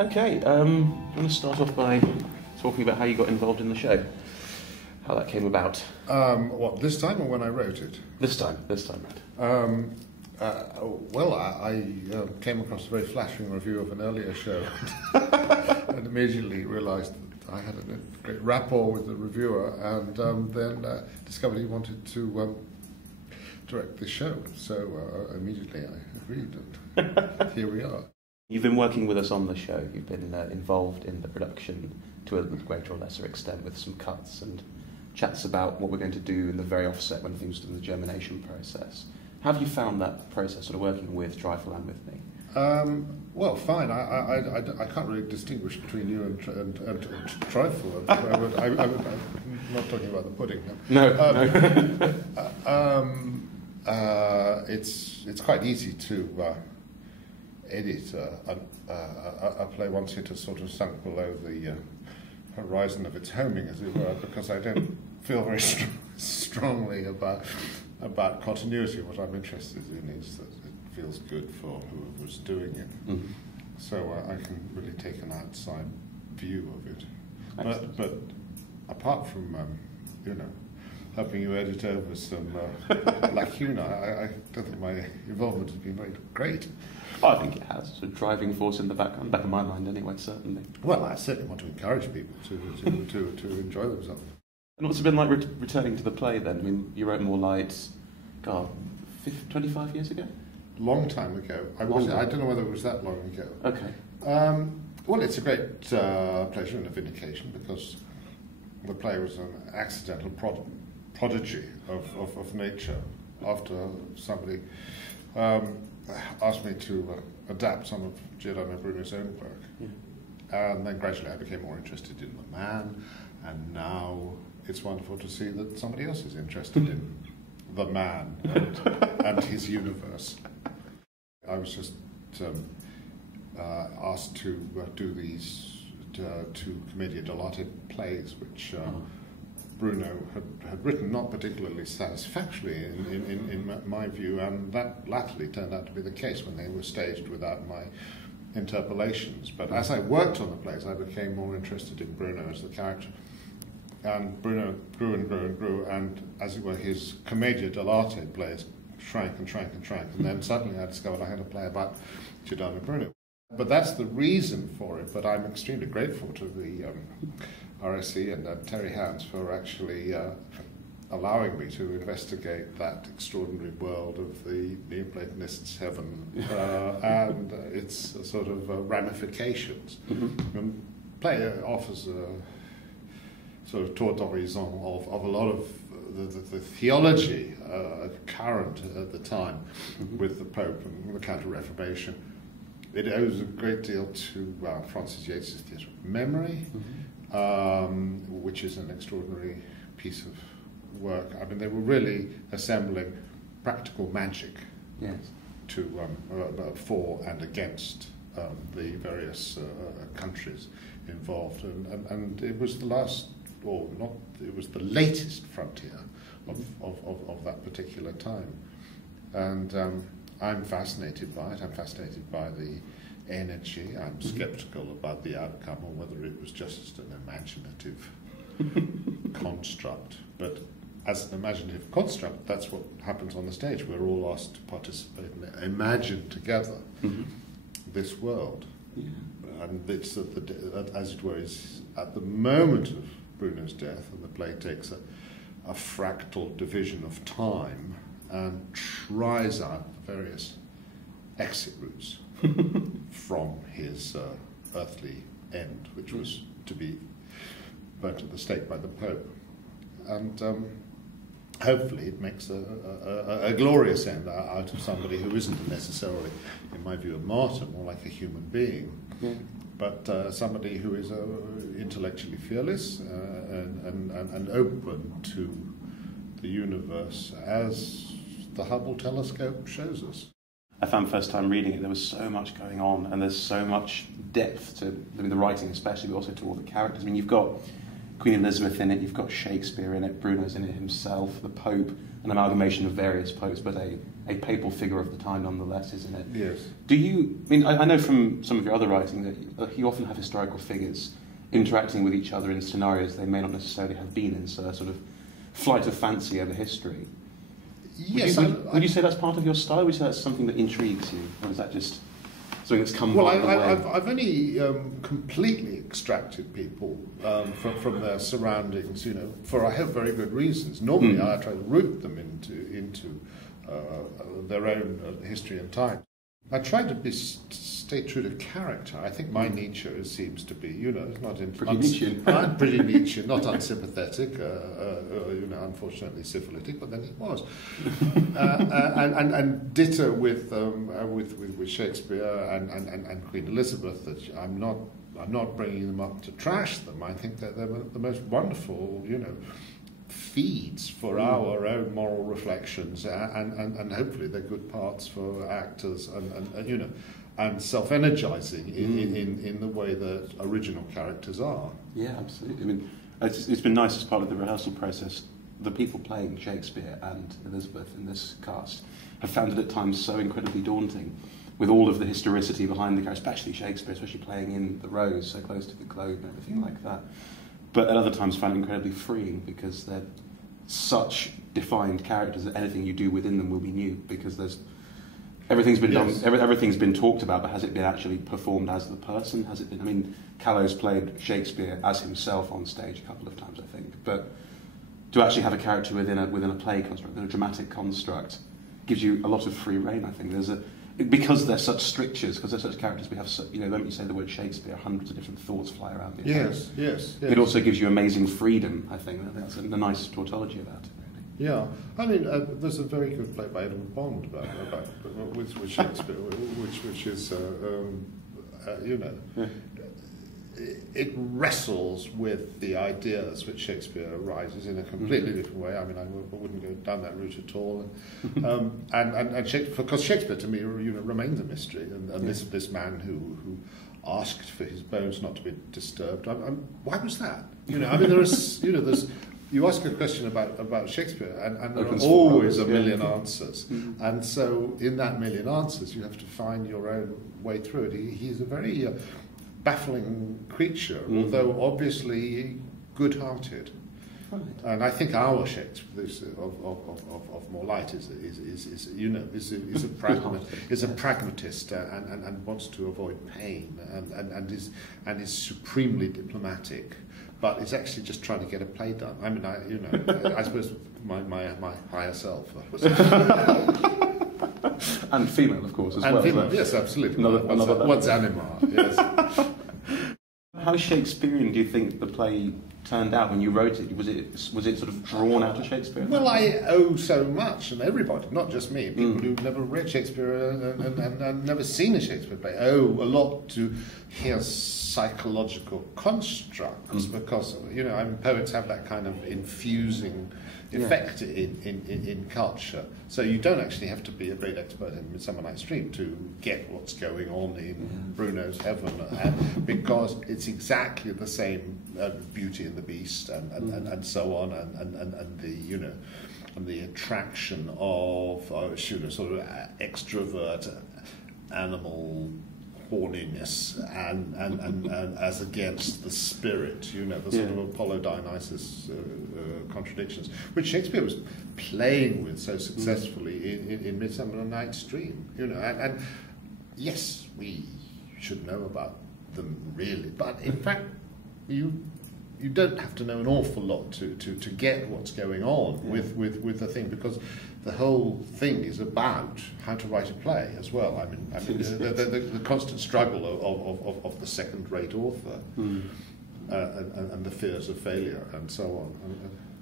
Okay, I'm going to start off by talking about how you got involved in the show, how that came about. What, this time or when I wrote it? This time, right. Well, I came across a very flattering review of an earlier show and immediately realised that I had a great rapport with the reviewer, and then discovered he wanted to direct the show. So immediately I agreed, and here we are. You've been working with us on the show. You've been involved in the production to a greater or lesser extent with some cuts and chats about what we're going to do in the very offset when things are in the germination process. How have you found that process, sort of working with Trifle and with me? Well, fine. I can't really distinguish between you and Trifle. I'm not talking about the pudding. No. It's quite easy to edit a play once it has sort of sunk below the horizon of its homing, as it were, because I don't feel very strongly about continuity. What I'm interested in is that it feels good for whoever's doing it. Mm-hmm. So I can really take an outside view of it. But apart from helping you edit over some lacuna, I don't think my involvement has been very great. I think it has. It's a driving force in the back of my mind anyway, certainly. Well, I certainly want to encourage people to enjoy themselves. And what's it been like returning to the play then? I mean, you wrote More Light, 25 years ago? Long time ago. I don't know whether it was that long ago. Okay. Well, it's a great pleasure and a vindication, because the play was an accidental prodigy of nature after somebody asked me to adapt some of Giordano Bruno's own work. Yeah. And then gradually I became more interested in the man, and now it's wonderful to see that somebody else is interested in the man and his universe. I was just asked to do these two Commedia dell'arte plays, which Bruno had written not particularly satisfactorily in my view, and that latterly turned out to be the case when they were staged without my interpolations. But as I worked on the plays, I became more interested in Bruno as the character. And Bruno grew and grew and grew, and as it were, his Commedia dell'arte plays shrank and shrank and shrank, and then suddenly I discovered I had a play about Giordano Bruno. But that's the reason for it, but I'm extremely grateful to the RSC and Terry Hands for actually allowing me to investigate that extraordinary world of the Neoplatonist's heaven and its sort of ramifications. Mm-hmm. And play offers a sort of tour d'horizon of a lot of the theology current at the time, mm-hmm. with the Pope and the Counter-Reformation. It owes a great deal to Francis Yates' Theatre of Memory, mm-hmm. which is an extraordinary piece of work. I mean, they were really assembling practical magic, yes. to for and against the various countries involved, and it was the last, or not, it was the latest frontier of that particular time, and I'm fascinated by it. I'm fascinated by the energy. I'm sceptical about the outcome, or whether it was just an imaginative construct. But as an imaginative construct, that's what happens on the stage. We're all asked to participate and imagine together, mm-hmm. this world. Yeah. And it's as it were, is at the moment of Bruno's death, and the play takes a fractal division of time and tries out the various exit routes from his earthly end, which was to be burnt at the stake by the Pope. And hopefully it makes a glorious end out of somebody who isn't necessarily, in my view, a martyr, more like a human being, but somebody who is intellectually fearless and open to the universe as the Hubble telescope shows us. I found first time reading it, there was so much going on, and there's so much depth to the writing especially, but also to all the characters. I mean, you've got Queen Elizabeth in it, you've got Shakespeare in it, Bruno's in it himself, the Pope, an amalgamation of various popes, but a papal figure of the time nonetheless, isn't it? Yes. Do you, I mean, I know from some of your other writing that you often have historical figures interacting with each other in scenarios they may not necessarily have been in, so a sort of flight of fancy over history. Yes. Would you say that's part of your style? Would you say that's something that intrigues you? Or is that just something that's come by the way? I've only completely extracted people from their surroundings, you know, for I hope very good reasons. Normally I try to root them into their own history and time. I try to stay true to character. I think my nature seems to be, you know, not pretty Nietzschean. Pretty Nietzschean, not unsympathetic, you know, unfortunately syphilitic, but then it was. And ditto with Shakespeare and Queen Elizabeth. That I'm not bringing them up to trash them. I think that they're the most wonderful, you know, feeds for our own moral reflections, and hopefully they're good parts for actors, and you know, and self-energizing in the way that original characters are. Yeah, absolutely. I mean, it's been nice as part of the rehearsal process. The people playing Shakespeare and Elizabeth in this cast have found it at times so incredibly daunting, with all of the historicity behind the character, especially Shakespeare, especially playing in the Rose, so close to the Globe and everything like that. But at other times found it incredibly freeing because they're such defined characters that anything you do within them will be new, because everything's been done, everything's been talked about, but has it been actually performed as the person? Has it been? I mean, Callow's played Shakespeare as himself on stage a couple of times, I think, but to actually have a character within a play construct, within a dramatic construct, gives you a lot of free rein. I think because they're such strictures, because they're such characters, we have, you know, when you say the word Shakespeare, hundreds of different thoughts fly around the head. Yes. It also gives you amazing freedom, I think. That's a nice tautology about it, really. Yeah, I mean, there's a very good play by Edward Bond with Shakespeare, which is, you know, yeah. It wrestles with the ideas which Shakespeare arises in a completely different way. I mean, I wouldn't go down that route at all. And Shakespeare, because Shakespeare to me, you know, remains a mystery. And this man who asked for his bones not to be disturbed. Why was that? You know, I mean, there's. You ask a question about Shakespeare, and there are always a million answers. And so, in that million answers, you have to find your own way through it. He's a very baffling creature, although obviously good-hearted. Right. And I think our Shakespeare of more light is a pragmatist and wants to avoid pain and is supremely diplomatic, but is actually just trying to get a play done. I mean, I suppose my higher self. And female, of course, as well. And female, yes, absolutely. What's anima? Yes. How Shakespearean do you think the play turned out when you wrote it? Was it sort of drawn out of Shakespeare? Well, I owe so much, and everybody, not just me, people who've never read Shakespeare and never seen a Shakespeare play, owe a lot to his psychological constructs, because, you know, I mean, poets have that kind of infusing effect in culture. So you don't actually have to be a great expert in Midsummer Night's Dream to get what's going on in Bruno's heaven, because it's exactly the same Beauty and the Beast and so on, and the, you know, and the attraction of you know, sort of extrovert animal horniness and as against the spirit, you know, the sort of Apollo Dionysus contradictions, which Shakespeare was playing with so successfully in Midsummer Night's Dream, you know, and yes, we should know about them really, but in fact you don't have to know an awful lot to get what's going on with the thing, because the whole thing is about how to write a play as well. I mean the constant struggle of the second-rate author and the fears of failure and so on.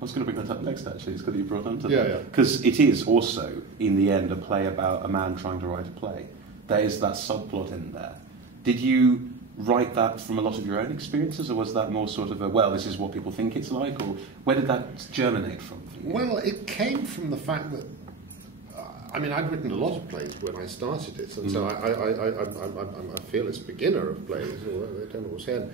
I was going to bring that up next, actually. It's good that you brought onto that. Yeah. Because it is also, in the end, a play about a man trying to write a play. There is that subplot in there. Did you write that from a lot of your own experiences, or was that more sort of a, well, this is what people think it's like, or where did that germinate from? Well, it came from the fact that I mean, I'd written a lot of plays when I started it, and so I'm a fearless beginner of plays, although they don't always end.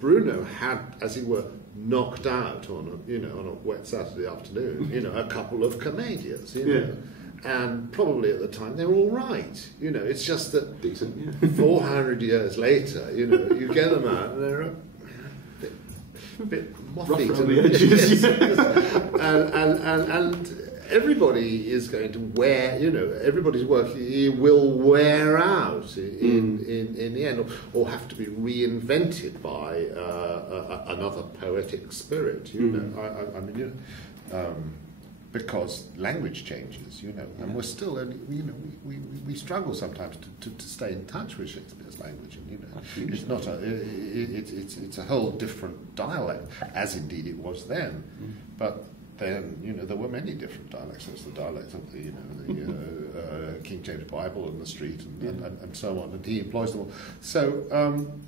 Bruno had, as it were, knocked out on a wet Saturday afternoon, a couple of comedians, and probably at the time they were all right. It's just that decent, 400 years later, you get them out and they're a bit moth-eaten on the edges, and everybody is going to wear, everybody's work will wear out in the end, or have to be reinvented by another poetic spirit, because language changes, and we're still only, we struggle sometimes to stay in touch with Shakespeare's language, and it's not it's a whole different dialect, as indeed it was then, but then there were many different dialects. There's the dialect of the King James Bible and the street and so on, and he employs them all. So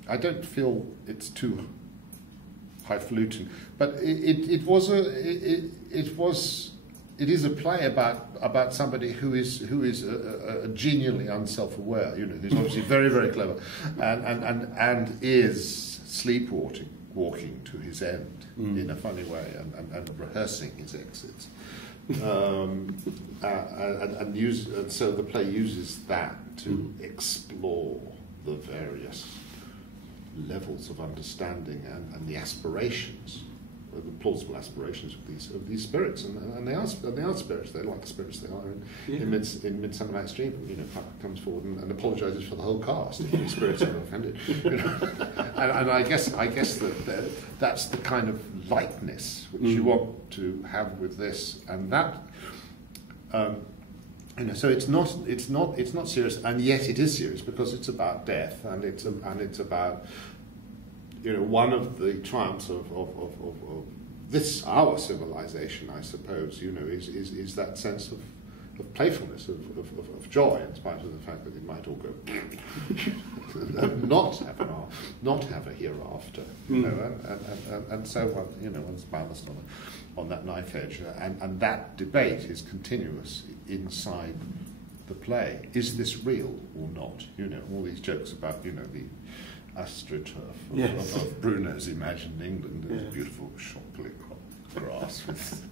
I don't feel it's too highfalutin, but it is a play about somebody who is genially unself-aware, who's obviously very, very clever, and is sleepwalking to his end in a funny way, and rehearsing his exits, and so the play uses that to explore the various levels of understanding and the aspirations, the plausible aspirations of these spirits, and they are spirits. They're like the spirits they are in Midsummer Night's Dream. Puck comes forward and apologises for the whole cast if the spirits are offended. And I guess that's the kind of lightness which you want to have with this, and that. So it's not serious, and yet it is serious because it's about death, and it's about. One of the triumphs of this, our civilization, I suppose, is that sense of playfulness, of joy, in spite of the fact that it might all go and not have a hereafter, and so one's balanced on that knife edge, and that debate is continuous inside the play. Is this real or not? All these jokes about the astroturf of Bruno's imagined England, this beautiful shoply grass with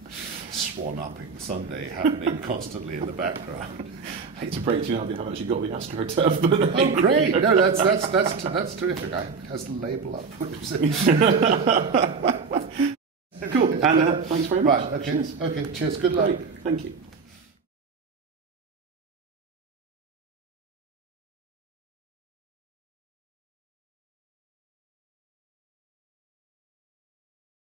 swan-upping Sunday happening constantly in the background. I hate to break to you now, we haven't actually got the astroturf. But oh, great! No, that's terrific. It has the label up. Cool. And thanks very much. Right. Okay. Cheers. Okay. Cheers. Good luck. Great. Thank you.